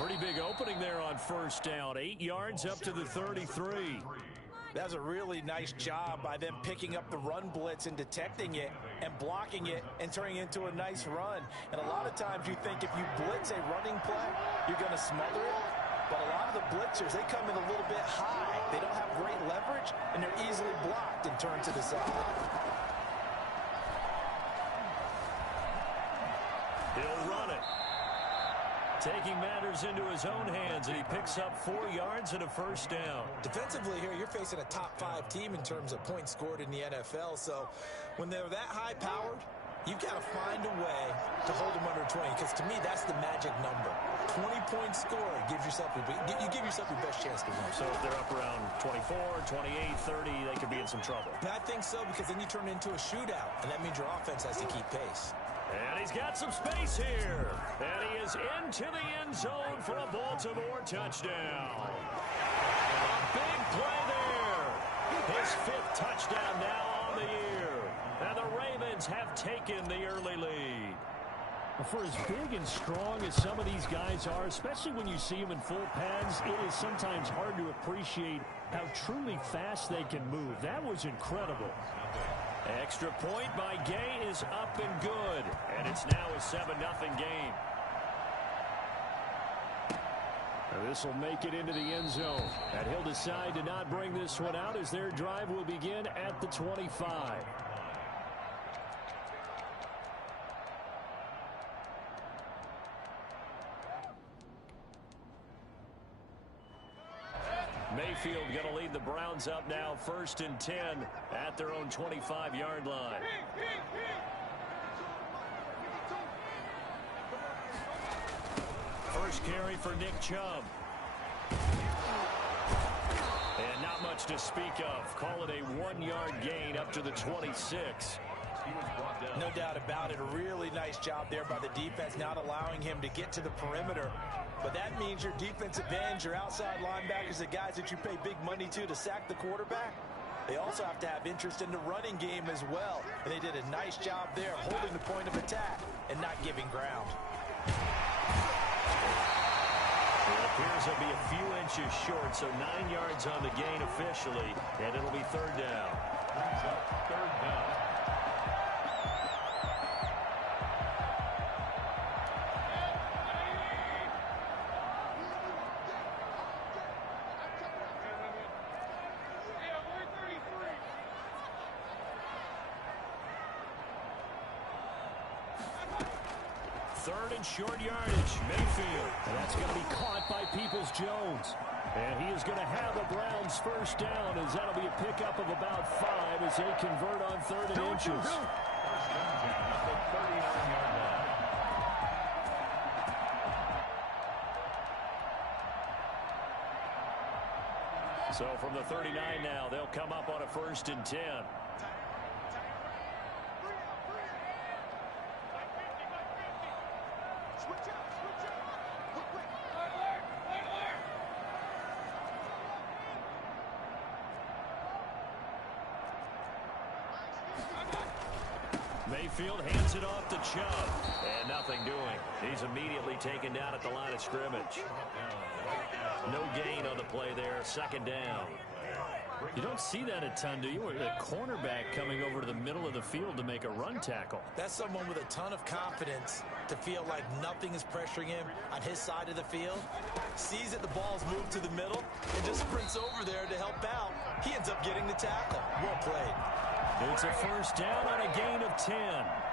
Pretty big opening there on first down. 8 yards up to the 33. That's a really nice job by them picking up the run blitz and detecting it and blocking it and turning it into a nice run. And a lot of times you think if you blitz a running play, you're going to smother it. But a lot of the blitzers, they come in a little bit high. They don't have great leverage, and they're easily blocked and turned to the side. He'll run it. Taking matters into his own hands, and he picks up 4 yards and a first down. Defensively here, you're facing a top-5 team in terms of points scored in the NFL. So when they're that high-powered, you've got to find a way to hold them under 20, because to me, that's the magic number. 20 points scored gives yourself you give yourself your best chance to win. So if they're up around 24, 28, 30, they could be in some trouble. I think so, because then you turn it into a shootout, and that means your offense has to keep pace. And he's got some space here. And he is into the end zone for a Baltimore touchdown. A big play there. His 5th touchdown now on the year. And the Ravens have taken the early lead. For as big and strong as some of these guys are, especially when you see them in full pads, it is sometimes hard to appreciate how truly fast they can move. That was incredible. Extra point by Gay is up and good. And it's now a 7-0 game. This will make it into the end zone. And he'll decide to not bring this one out as their drive will begin at the 25. Mayfield going to lead the Browns up now, 1st and 10 at their own 25-yard line. First carry for Nick Chubb. And not much to speak of. Call it a 1-yard gain up to the 26. No doubt about it. A really nice job there by the defense, not allowing him to get to the perimeter. But that means your defensive ends, your outside linebackers, the guys that you pay big money to sack the quarterback, they also have to have interest in the running game as well. And they did a nice job there, holding the point of attack and not giving ground. It appears they'll be a few inches short, so 9 yards on the gain officially, and it'll be 3rd down. Third down. Third and short yardage, Mayfield. And that's going to be caught by Peoples-Jones. And he is going to have the Browns first down, as that'll be a pickup of about 5 as they convert on 3rd and inches. So from the 39 now, they'll come up on a 1st and 10. Mayfield hands it off to Chubb. And nothing doing. He's immediately taken down at the line of scrimmage. No gain on the play there. 2nd down. You don't see that a ton, do you? Or the cornerback coming over to the middle of the field to make a run tackle. That's someone with a ton of confidence to feel like nothing is pressuring him on his side of the field. Sees that the ball's moved to the middle and just sprints over there to help out. He ends up getting the tackle. Well played. It's a 1st down on a gain of 10.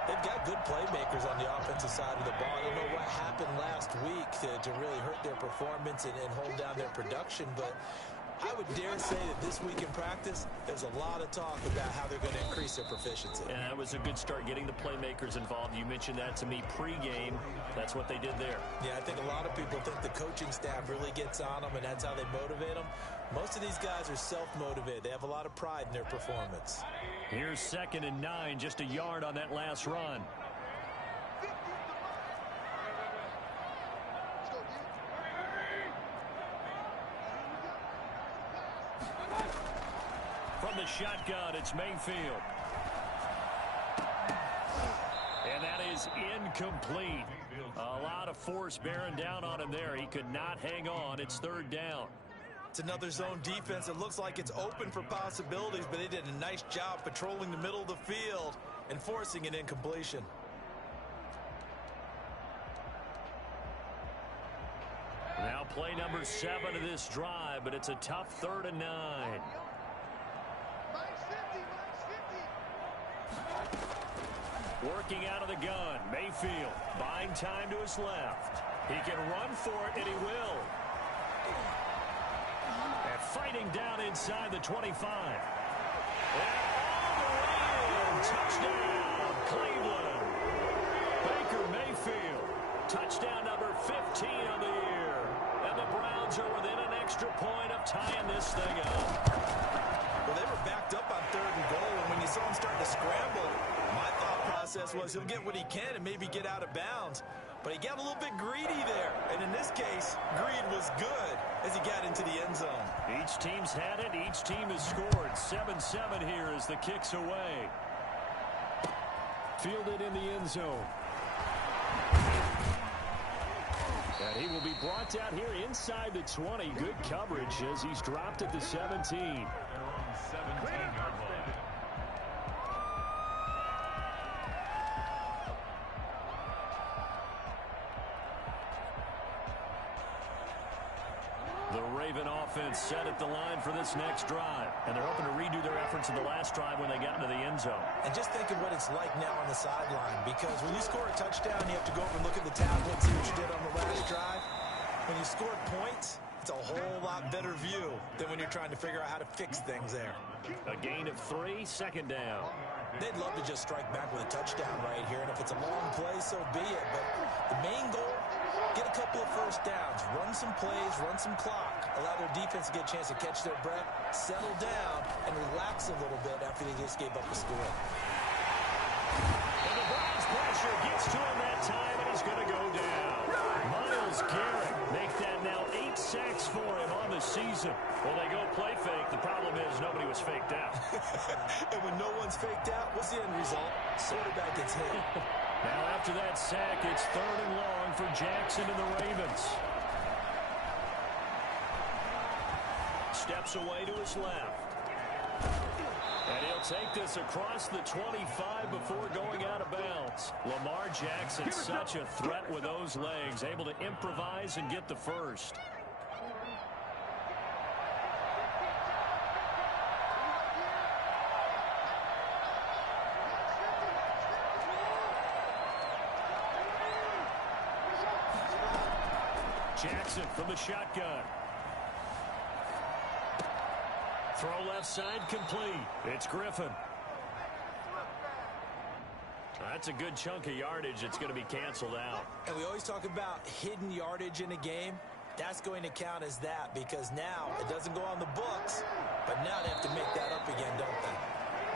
They've got good playmakers on the offensive side of the ball. I don't know what happened last week to really hurt their performance and hold down their production, but I would dare say that this week in practice, there's a lot of talk about how they're going to increase their proficiency. And that was a good start, getting the playmakers involved. You mentioned that to me pregame. That's what they did there. Yeah, I think a lot of people think the coaching staff really gets on them, and that's how they motivate them. Most of these guys are self-motivated. They have a lot of pride in their performance. Here's 2nd and 9, just a yard on that last run. From the shotgun, it's Mayfield. And that is incomplete. A lot of force bearing down on him there. He could not hang on. It's third down. It's another zone defense. It looks like it's open for possibilities, but they did a nice job patrolling the middle of the field and forcing an incompletion. Now play number 7 of this drive, but it's a tough 3rd and 9. Working out of the gun, Mayfield buying time to his left. He can run for it, and he will. And fighting down inside the 25. And all the way in. Touchdown, Cleveland. Baker Mayfield. Touchdown number 15 on the year. And the Browns are within an extra point of tying this thing up. Well, they were backed up on 3rd and goal, and when you saw him starting to scramble, my thought process was he'll get what he can and maybe get out of bounds. But he got a little bit greedy there. And in this case, greed was good as he got into the end zone. Each team's had it. Each team has scored. 7-7 here as the kick's away. Fielded in the end zone. And he will be brought down here inside the 20. Good coverage as he's dropped at the 17. 17-yard line. The Raven offense set at the line for this next drive. And they're hoping to redo their efforts in the last drive when they got into the end zone. And just think of what it's like now on the sideline. Because when you score a touchdown, you have to go over and look at the tablet and see what you did on the last drive. When you scored points, it's a whole lot better view than when you're trying to figure out how to fix things there. A gain of 3, 2nd down. They'd love to just strike back with a touchdown right here. And if it's a long play, so be it. But the main goal, get a couple of first downs, run some plays, run some clock, allow their defense to get a chance to catch their breath, settle down, and relax a little bit after they just gave up the score. And the Browns pressure gets to him that time, and he's going to go down. Myles Garrett make that now 8 sacks for him on the season. Well, they go play fake. The problem is nobody was faked out. And when no one's faked out, what's the end result? Quarterback gets hit. Now after that sack, it's 3rd and long for Jackson and the Ravens. Steps away to his left. And he'll take this across the 25 before going out of bounds. Lamar Jackson, such a threat with those legs, able to improvise and get the first. Jackson from the shotgun. Throw left side complete. It's Griffin. That's a good chunk of yardage. It's going to be canceled out. And we always talk about hidden yardage in a game. That's going to count as that because now it doesn't go on the books, but now they have to make that up again, don't they?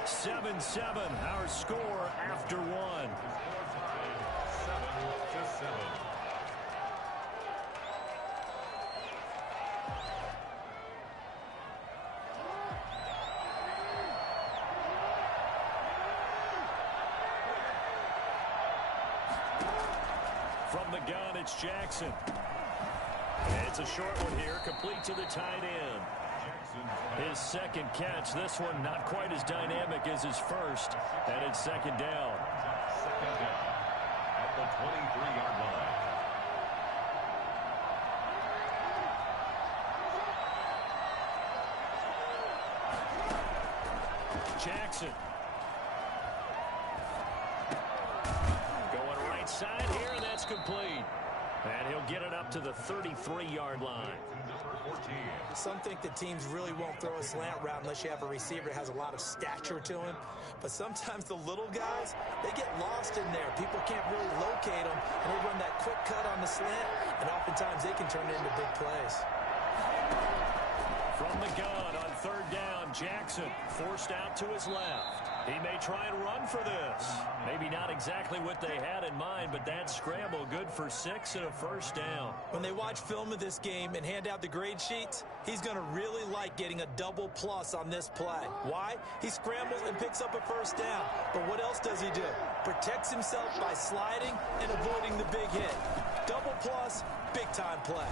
7-7, our score after 1. 7-7. From the gun, it's Jackson. It's a short one here, complete to the tight end. His 2nd catch, this one not quite as dynamic as his first, and it's 2nd down. Second down at the 23-yard line. Jackson. Going right side here, and that's complete. And he'll get it up to the 33-yard line. Some think the teams really won't throw a slant route unless you have a receiver that has a lot of stature to him. But sometimes the little guys, they get lost in there. People can't really locate them, and they run that quick cut on the slant, and oftentimes they can turn it into big plays. From the gun on 3rd down, Jackson forced out to his left. He may try and run for this. Maybe not exactly what they had in mind, but that scramble good for 6 and a first down. When they watch film of this game and hand out the grade sheets, he's going to really like getting a double plus on this play. Why? He scrambles and picks up a first down. But what else does he do? Protects himself by sliding and avoiding the big hit. Double plus, big-time play.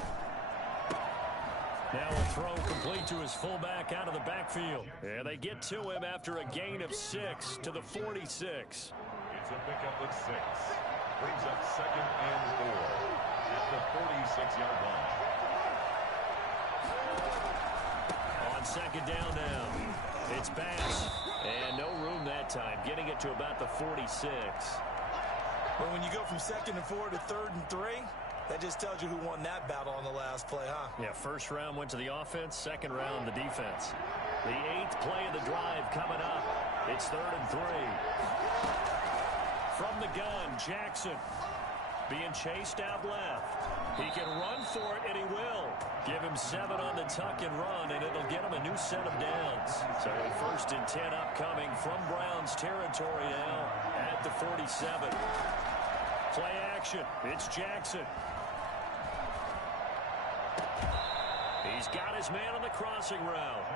Now a throw complete to his fullback out of the backfield. And they get to him after a gain of 6 to the 46. It's a pickup of 6. Brings up 2nd and 4 at the 46-yard line. On 2nd down now. It's pass. And no room that time. Getting it to about the 46. Well, when you go from 2nd and 4 to 3rd and 3, that just tells you who won that battle on the last play, huh? Yeah, first round went to the offense, second round the defense. The 8th play of the drive coming up. It's 3rd and 3. From the gun, Jackson being chased out left. He can run for it, and he will. Give him 7 on the tuck and run, and it'll get him a new set of downs. So 1st and 10 upcoming from Browns territory now at the 47. Play action. It's Jackson. He's got his man on the crossing route.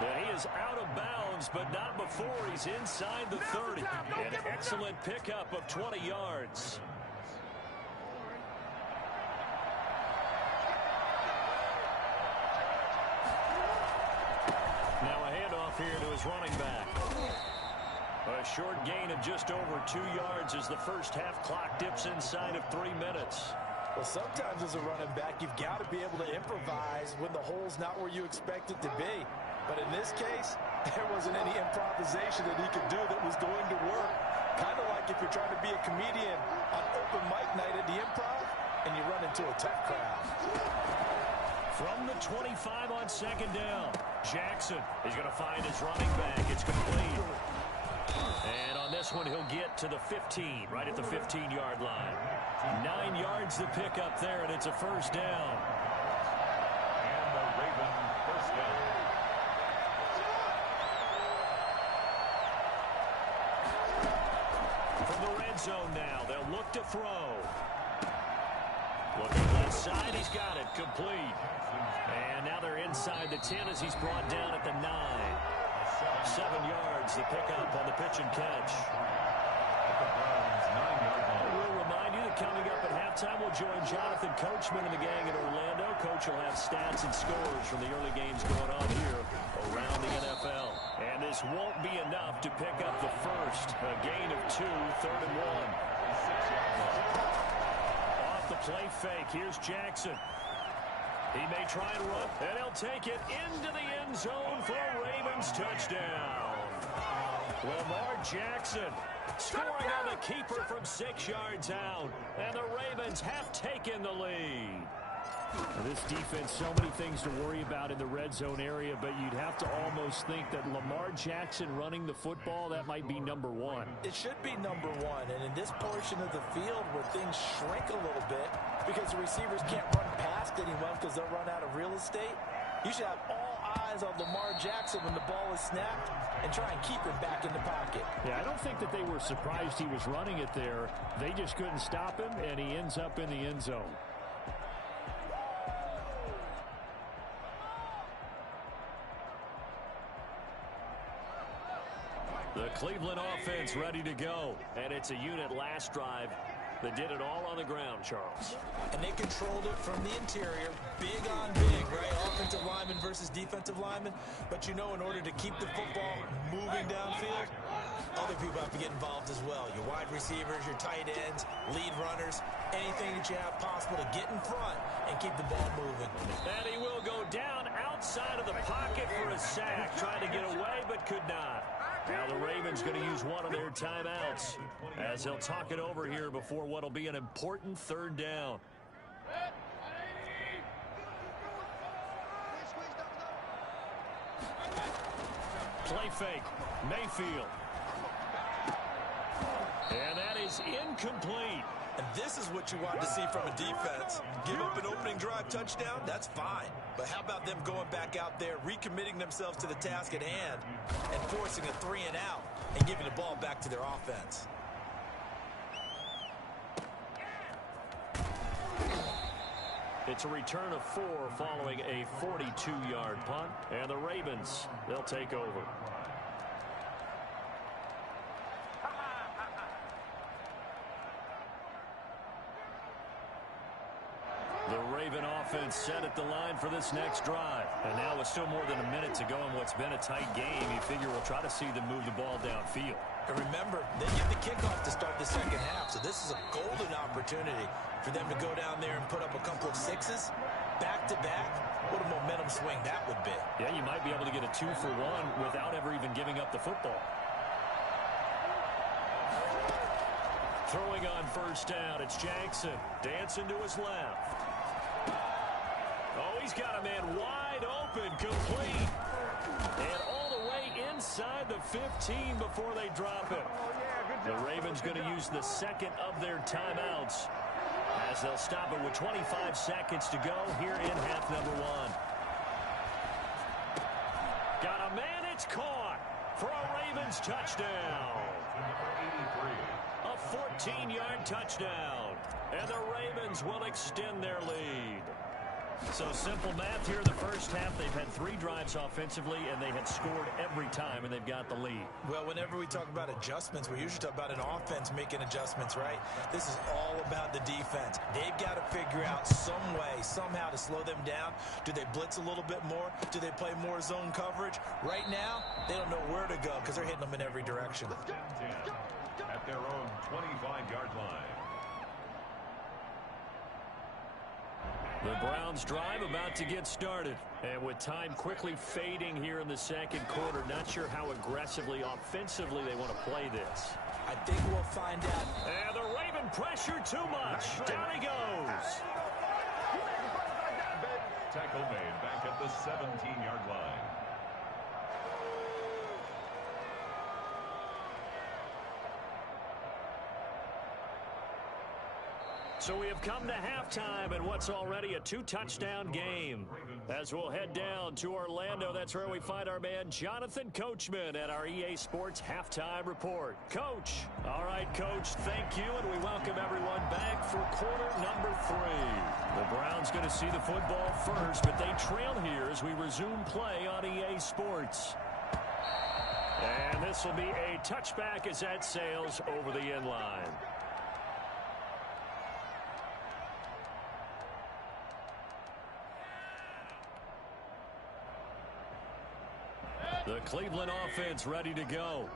And he is out of bounds, but not before he's inside the 30. An excellent pickup of 20 yards. Now a handoff here to his running back. A short gain of just over 2 yards as the first half clock dips inside of 3 minutes. Well, sometimes as a running back, you've got to be able to improvise when the hole's not where you expect it to be. But in this case, there wasn't any improvisation that he could do that was going to work. Kind of like if you're trying to be a comedian on open mic night at the Improv and you run into a tough crowd. From the 25 on 2nd down, Jackson is going to find his running back. It's complete. And on this one, he'll get to the 15, right at the 15-yard line. 9 yards to pick up there, and it's a first down. And the Raven first down. From the red zone now, they'll look to throw. Looking left side, he's got it, complete. And now they're inside the 10 as he's brought down at the 9. 7 yards to pick up on the pitch and catch. We'll remind you that coming up at halftime, we'll join Jonathan Coachman and the gang in Orlando. Coach will have stats and scores from the early games going on here around the NFL. And this won't be enough to pick up the first. A gain of 2, 3rd and 1. Off the play fake, here's Jackson. He may try and run, and he'll take it into the end zone for a Ravens touchdown. Lamar Jackson scoring on the keeper from 6 yards out, and the Ravens have taken the lead. This defense, so many things to worry about in the red zone area, but you'd have to almost think that Lamar Jackson running the football, that might be number 1. It should be number 1, and in this portion of the field where things shrink a little bit because the receivers can't run past anyone because they'll run out of real estate, you should have all eyes on Lamar Jackson when the ball is snapped and try and keep him back in the pocket. Yeah, I don't think that they were surprised he was running it there. They just couldn't stop him, and he ends up in the end zone. The Cleveland offense ready to go. And it's a unit last drive that did it all on the ground, Charles. And they controlled it from the interior. Big on big, right? Offensive lineman versus defensive lineman. But you know, in order to keep the football moving downfield, other people have to get involved as well. Your wide receivers, your tight ends, lead runners, anything that you have possible to get in front and keep the ball moving. And he will go down outside of the pocket for a sack. Trying to get away, but could not. Now the Ravens going to use one of their timeouts as they'll talk it over here before what will be an important 3rd down. Play fake. Mayfield. And that is incomplete. And this is what you want to see from a defense. Give up an opening opening drive touchdown, that's fine. But how about them going back out there, recommitting themselves to the task at hand, and forcing a 3 and out and giving the ball back to their offense? It's a return of 4 following a 42-yard punt. And the Ravens, they'll take over. The Raven offense set at the line for this next drive. And now with still more than a minute to go in what's been a tight game, you figure we'll try to see them move the ball downfield. And remember, they get the kickoff to start the second half, so this is a golden opportunity for them to go down there and put up a couple of sixes back-to-back. What a momentum swing that would be. Yeah, you might be able to get a 2-for-1 without ever even giving up the football. Throwing on first down, it's Jackson. Dancing to his left. Oh, he's got a man wide open, complete. And all the way inside the 15 before they drop it. The Ravens going to use the second of their timeouts as they'll stop it with 25 seconds to go here in half number 1. Got a man, it's caught for a Ravens touchdown. A 14-yard touchdown. And the Ravens will extend their lead. So simple math here in the first half. They've had 3 drives offensively, and they had scored every time, and they've got the lead. Well, whenever we talk about adjustments, we usually talk about an offense making adjustments, right? This is all about the defense. They've got to figure out some way, somehow to slow them down. Do they blitz a little bit more? Do they play more zone coverage? Right now, they don't know where to go because they're hitting them in every direction. At their own 25-yard line. The Browns drive about to get started. And with time quickly fading here in the second quarter, not sure how aggressively, offensively they want to play this. I think we'll find out. And the Raven pressure too much. Down he goes. Tackle made back at the 17-yard line. So we have come to halftime in what's already a 2-touchdown game. As we'll head down to Orlando, that's where we find our man Jonathan Coachman at our EA Sports Halftime Report. Coach. All right, Coach, thank you, and we welcome everyone back for quarter number 3. The Browns going to see the football first, but they trail here as we resume play on EA Sports. And this will be a touchback as that sails over the end line. The Cleveland offense ready to go.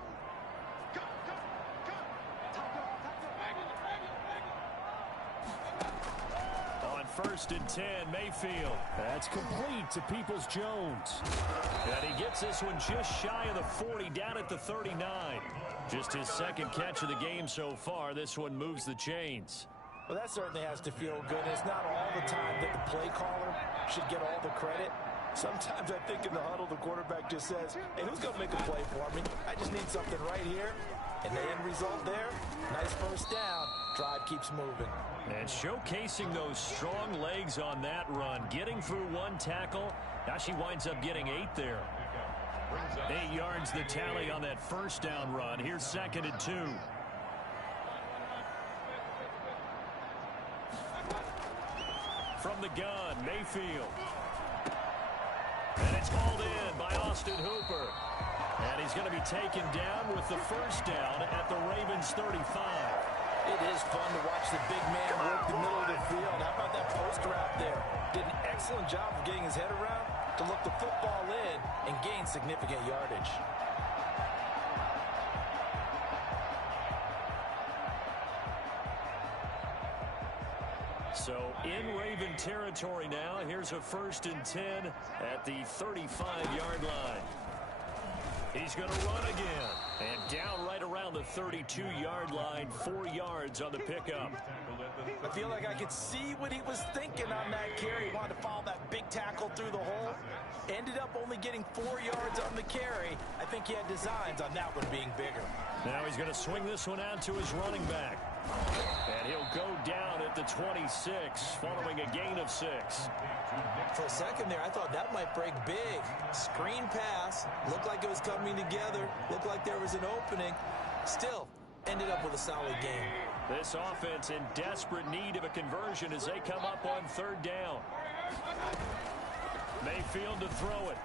On 1st and 10, Mayfield. That's complete to Peoples-Jones. And he gets this one just shy of the 40, down at the 39. Just his second catch of the game so far. This one moves the chains. Well, that certainly has to feel good. It's not all the time that the play caller should get all the credit. Sometimes I think in the huddle, the quarterback just says, hey, who's going to make a play for me? I just need something right here. And the end result there, nice first down. Drive keeps moving. And showcasing those strong legs on that run. Getting through 1 tackle. Now she winds up getting 8 there. 8 yards the tally on that first down run. Here's 2nd and 2. From the gun, Mayfield. And it's hauled in by Austin Hooper. And he's going to be taken down with the first down at the Ravens 35. It is fun to watch the big man work the middle of the field. How about that post route there? Did an excellent job of getting his head around to look the football in and gain significant yardage. So in Raven territory now. Here's a 1st and 10 at the 35-yard line. He's going to run again. And down right around the 32-yard line, 4 yards on the pickup. I feel like I could see what he was thinking on that carry. He wanted to follow that big tackle through the hole. Ended up only getting 4 yards on the carry. I think he had designs on that one being bigger. Now he's going to swing this one out to his running back. And he'll go down at the 26 following a gain of 6. For a second there, I thought that might break big. Screen pass. Looked like it was coming together. Looked like there was an opening. Still, ended up with a solid game. This offense in desperate need of a conversion as they come up on 3rd down. Mayfield to throw it.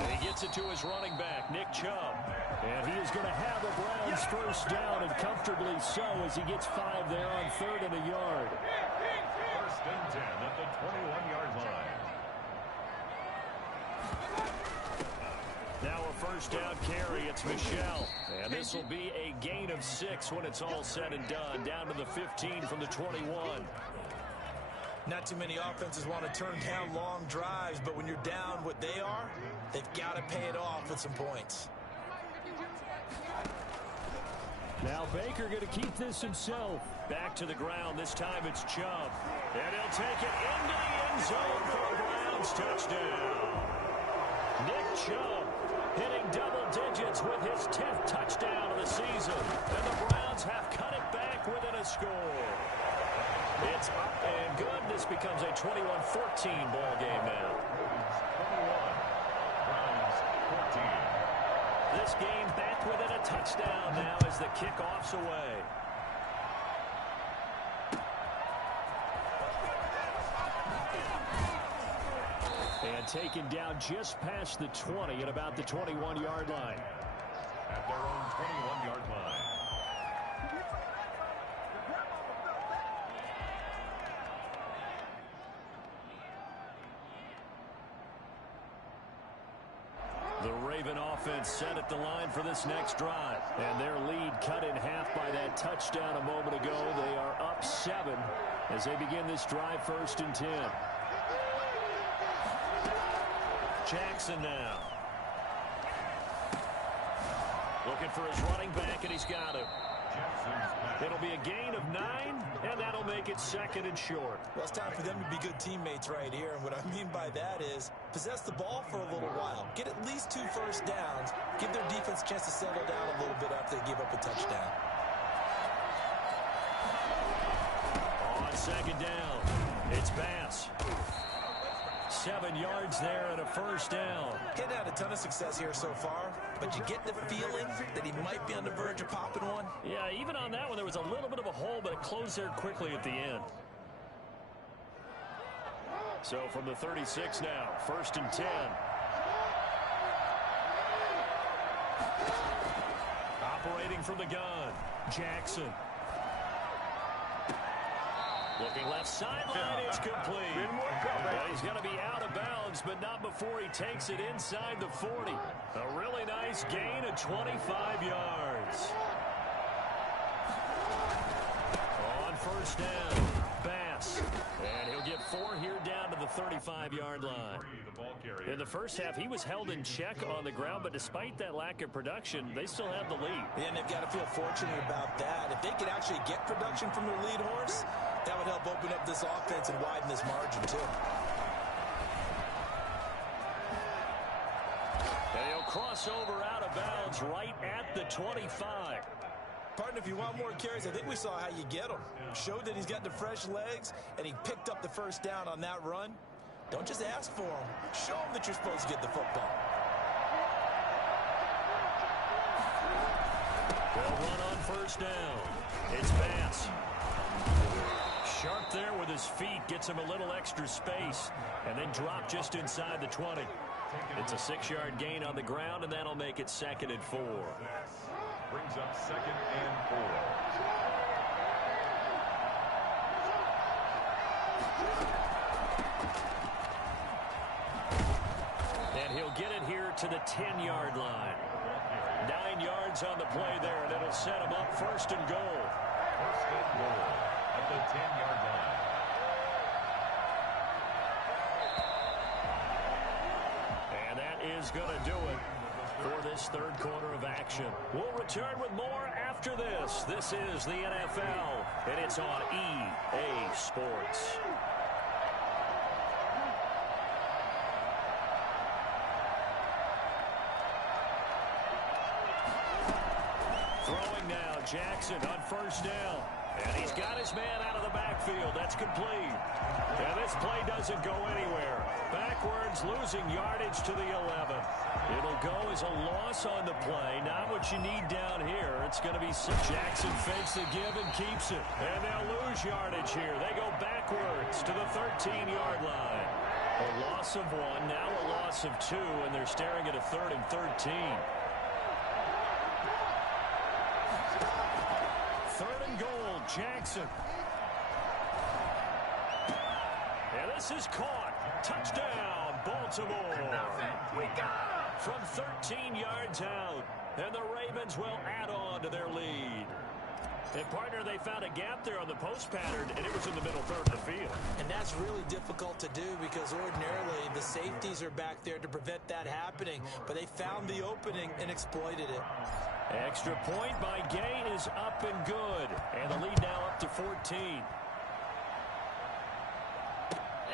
And he gets it to his running back, Nick Chubb. And he is going to have a Browns first down, and comfortably so, as he gets 5 there on 3rd and a yard. 1st and 10 at the 21-yard line. Now a first down carry. It's Michel. And this will be a gain of 6 when it's all said and done. Down to the 15 from the 21. Not too many offenses want to turn down long drives, but when you're down what they are, they've got to pay it off with some points. Now Baker going to keep this himself. Back to the ground. This time it's Chubb. And he'll take it into the end zone for a Browns touchdown. Nick Chubb hitting double digits with his 10th touchdown of the season. And the Browns have cut it back within a score. It's up and good. This becomes a 21-14 ball game now. 21. Browns 14. This game back within a touchdown now as the kickoff's away. And taken down just past the 20 at about the 21-yard line. At their own 21-yard line. The Raven offense set at the line for this next drive. And their lead cut in half by that touchdown a moment ago. They are up 7 as they begin this drive 1st and 10. Jackson now. Looking for his running back, and he's got it. It'll be a gain of 9, and that'll make it 2nd and short. Well, it's time for them to be good teammates right here. And what I mean by that is possess the ball for a little while. Get at least 2 first downs. Give their defense a chance to settle down a little bit after they give up a touchdown. On 2nd down, it's Bass. 7 yards there and a first down. He's had a ton of success here so far, but you get the feeling that he might be on the verge of popping one. Yeah, even on that one, there was a little bit of a hole, but it closed there quickly at the end. So from the 36 now, 1st and 10. Operating from the gun, Jackson. Looking left sideline, it's complete. Well, he's going to be out of bounds, but not before he takes it inside the 40. A really nice gain of 25 yards. On 1st down, Bass. And he'll get 4 here down to the 35-yard line. In the first half, he was held in check on the ground, but despite that lack of production, they still have the lead. Yeah, and they've got to feel fortunate about that. If they could actually get production from their lead horse, that would help open up this offense and widen this margin, too. And he'll cross over out of bounds right at the 25. Partner, if you want more carries, I think we saw how you get them. Showed that he's got the fresh legs, and he picked up the first down on that run. Don't just ask for them. Show them that you're supposed to get the football. They'll run on 1st down. It's Bass. Sharp there with his feet, gets him a little extra space, and then drop just inside the 20. It's a 6-yard gain on the ground, and that'll make it 2nd and 4. Brings up 2nd and 4. And he'll get it here to the 10-yard line. 9 yards on the play there, and it'll set him up 1st and goal. 1st and goal at the 10-yard line. And that is going to do it for this 3rd quarter of action. We'll return with more after this. This is the NFL, and it's on EA Sports. Throwing throwing now. Jackson on first down. And he's got his man out of the backfield. That's complete. And this play doesn't go anywhere. Backwards, losing yardage to the 11. It'll go as a loss on the play. Not what you need down here. It's going to be Jackson fakes the give and keeps it. And they'll lose yardage here. They go backwards to the 13-yard line. A loss of 1, now a loss of 2, and they're staring at a 3rd and 13. 3rd and goal, Jackson. And this is caught. Touchdown, Baltimore. We got from 13 yards out. And the Ravens will add on to their lead. And, partner, they found a gap there on the post pattern, and it was in the middle third of the field. And that's really difficult to do because ordinarily the safeties are back there to prevent that happening. But they found the opening and exploited it. Extra point by Gay is up and good. And the lead now up to 14.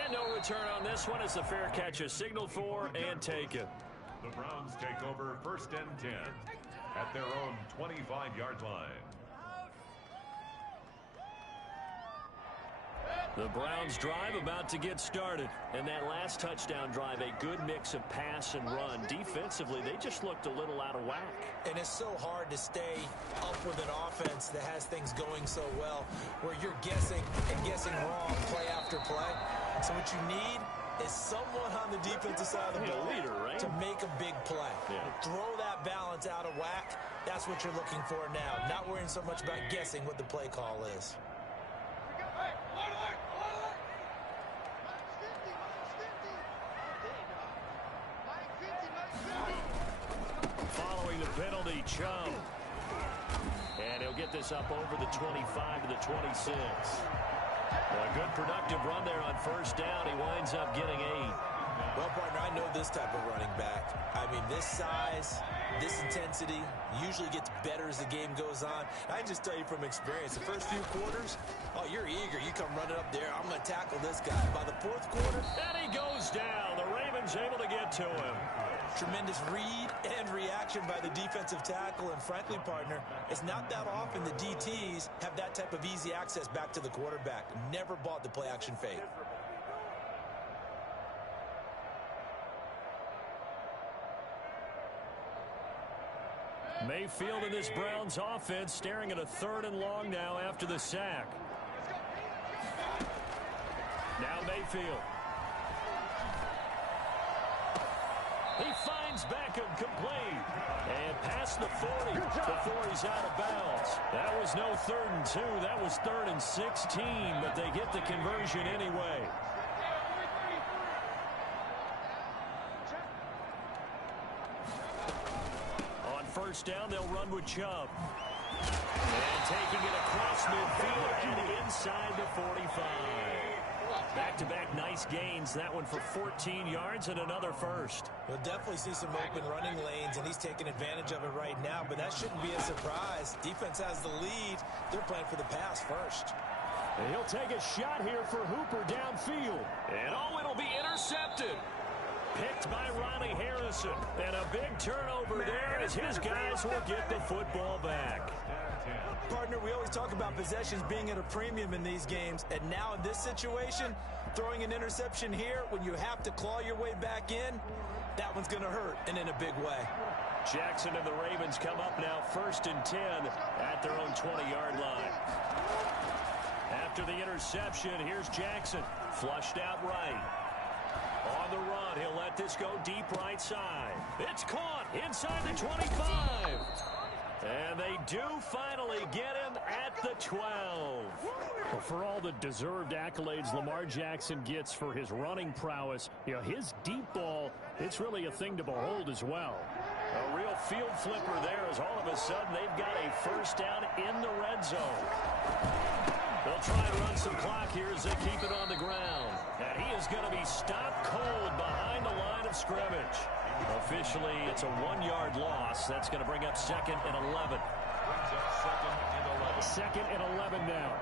And no return on this one as the fair catch is signaled for and taken. The Browns take over 1st and 10 at their own 25-yard line. The Browns drive about to get started. And that last touchdown drive, a good mix of pass and run. Defensively, they just looked a little out of whack. And it's so hard to stay up with an offense that has things going so well, where you're guessing and guessing wrong play after play. So what you need is someone on the defensive side of the ball leader, right? to make a big play. Yeah. Throw that balance out of whack. That's what you're looking for now. Not worrying so much about guessing what the play call is. Following the penalty, Chubb. And he'll get this up over the 25 to the 26. Well, a good productive run there on first down. He winds up getting 8. Well, partner, I know this type of running back. I mean, this size, this intensity usually gets better as the game goes on. I can just tell you from experience, the first few quarters, oh, you're eager. You come running up there. I'm going to tackle this guy. By the 4th quarter, and he goes down. The Ravens able to get to him. Tremendous read and reaction by the defensive tackle. And frankly, partner, it's not that often the DTs have that type of easy access back to the quarterback. Never bought the play action fake. Mayfield in this Browns offense staring at a 3rd and long now after the sack. Now Mayfield. He finds Beckham complete. And past the 40 before he's out of bounds. That was no 3rd and 2. That was 3rd and 16, but they get the conversion anyway. On first down, they'll run with Chubb. And taking it across midfield and inside the 45. Back-to-back nice gains. That one for 14 yards and another first. We'll definitely see some open running lanes, and he's taking advantage of it right now, but that shouldn't be a surprise. Defense has the lead. They're playing for the pass first. And he'll take a shot here for Hooper downfield. And oh, it'll be intercepted. Picked by Ronnie Harrison. And a big turnover there as his guys will get the football back. Partner, we always talk about possessions being at a premium in these games. And now in this situation, throwing an interception here when you have to claw your way back in, that one's going to hurt, and in a big way. Jackson and the Ravens come up now 1st and 10 at their own 20-yard line. After the interception, here's Jackson. Flushed out right. On the run, he'll let this go deep right side. It's caught inside the 25. And they do finally get him at the 12. Well, for all the deserved accolades Lamar Jackson gets for his running prowess, you know, his deep ball, it's really a thing to behold as well. A real field flipper there as all of a sudden they've got a first down in the red zone. They'll try and run some clock here as they keep it on the ground. And he is going to be stopped cold behind the line of scrimmage. Officially, it's a 1-yard loss. That's going to bring up 2nd and 11. Brings up 2nd and 11. 2nd and 11 now.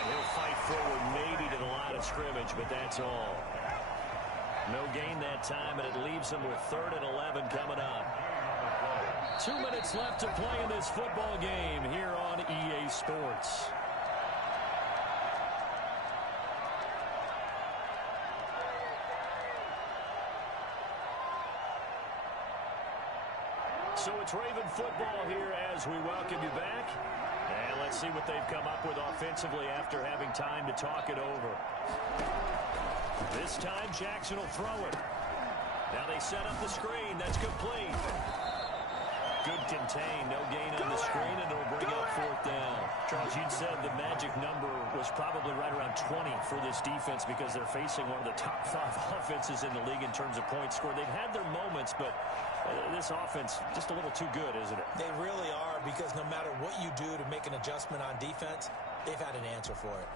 And he'll fight forward maybe to the line of scrimmage, but that's all. No gain that time, and it leaves them with 3rd and 11 coming up. 2 minutes left to play in this football game here on EA Sports. So it's Raven football here as we welcome you back. And let's see what they've come up with offensively after having time to talk it over. This time Jackson will throw it. Now they set up the screen. That's complete. Good contain. No gain on the screen, and it'll bring up 4th down. Charles, you'd said the magic number was probably right around 20 for this defense because they're facing one of the top 5 offenses in the league in terms of points scored. They've had their moments, but this offense just a little too good, isn't it? They really are, because no matter what you do to make an adjustment on defense, they've had an answer for it.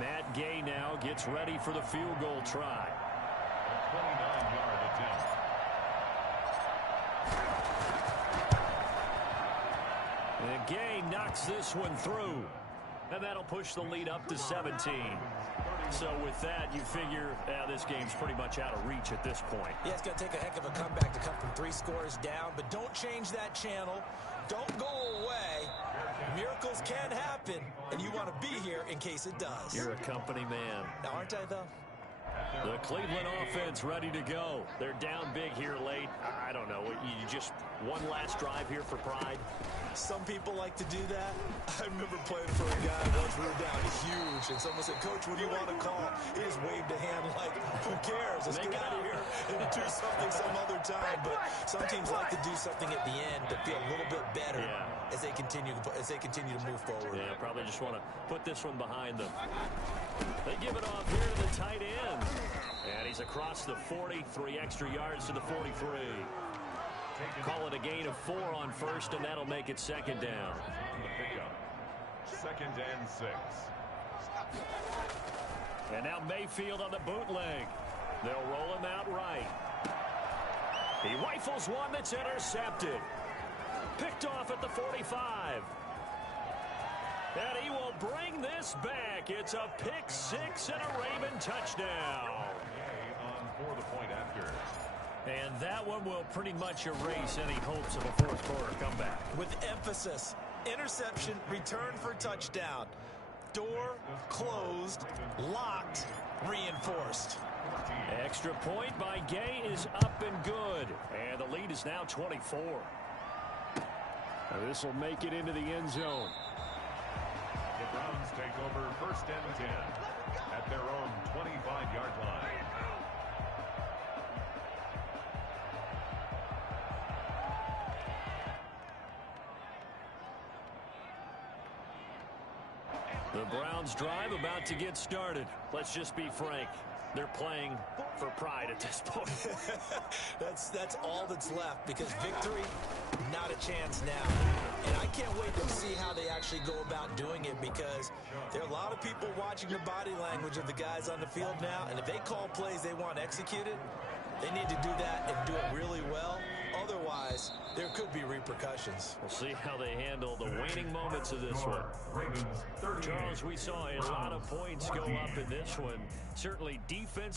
Matt Gay now gets ready for the field goal try. A 29-yard attempt. And Gay knocks this one through. And that'll push the lead up to 17. So with that, you figure this game's pretty much out of reach at this point. Yeah, it's going to take a heck of a comeback to come from 3 scores down, but don't change that channel. Don't go away. Miracles can happen, and you want to be here in case it does. You're a company man. Now, aren't I, though? The Cleveland offense ready to go. They're down big here late. I don't know. You just one last drive here for pride? Some people like to do that. I remember playing for a guy once we were down huge, and someone said, "Coach, what do you want to call?" He just waved a hand like, who cares? Let's get out of here and do something some other time. But some teams like to do something at the end to feel a little bit better as they continue to move forward. Yeah, probably just want to put this one behind them. They give it off here to the tight end. And he's across the 40, 3 extra yards to the 43. Call it a gain of 4 on 1st, and that'll make it 2nd down. 2nd and 6. And now Mayfield on the bootleg. They'll roll him out right. He rifles one that's intercepted. Picked off at the 45. And he will bring this back. It's a pick 6 and a Raven touchdown. On for the point after. And that one will pretty much erase any hopes of a 4th quarter comeback. With emphasis, interception, return for touchdown. Door closed, locked, reinforced. Extra point by Gay is up and good. And the lead is now 24. This will make it into the end zone. The Browns take over 1st and 10 at their own 25-yard line. The Browns drive about to get started. Let's just be frank. They're playing for pride at this point. That's all that's left, because victory, not a chance now. And I can't wait to see how they actually go about doing it, because there are a lot of people watching the body language of the guys on the field now, and if they call plays they want executed, they need to do that and do it really well. Otherwise, there could be repercussions. We'll see how they handle the waning moments of this one. Charles, we saw a lot of points go up in this one. Certainly defense